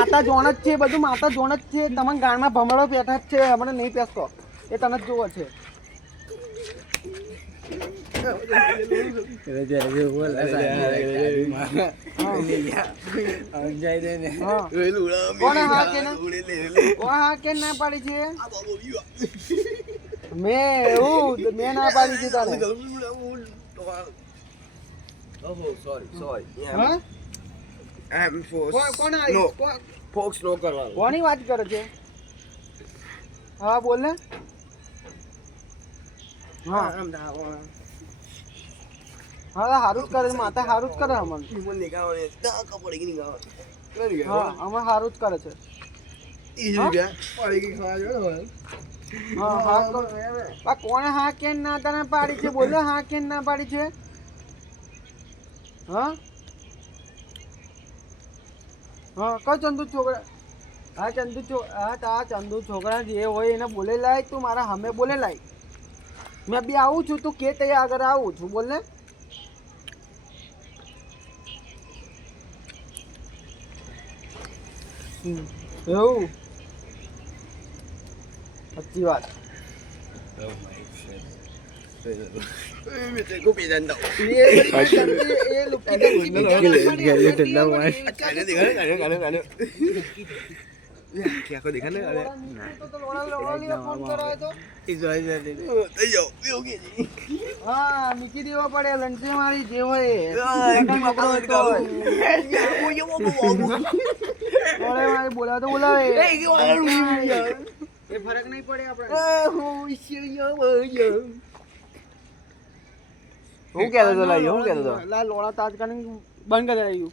માતા જોણ જ છે, બધું માતા જોણ જ છે. તમે ગામમાં ભમરડો બેઠા જ છે, હમણાં નહીં પેસતો એ તને જ જોવો છે. કોણે હા કે ના પાડી છે? મેં ના પાડી છે તારે. કોની વાત કરે છે? હા બોલ ને. હા હારું જ કરે, માતા હારું જ કરે અમને. હા અમે હારું જ કરે છે. કોને હા કે ના તને પાડી છે? બોલો હા કે ના પાડી છે? હા હા કઈ ચંદુ છોકરા? હા ચંદુ છોકરા જે હોય એને બોલે લાય. તું મારા સામે બોલે લાય. મેં બી આવું છું, તું કે તૈયાર આગળ આવું છું. બોલ ને. એવું સાચી વાત. હા મૂકી દેવા પડે લંચે મારી જે હોય મારી બોલાવે તો બોલાવે એ ફરક નહીં પડે આપણે. હું કહેતો તો લાઈ, હું કહેતો તો લોડા તાજ કરીને બંધ કરી આવ્યું.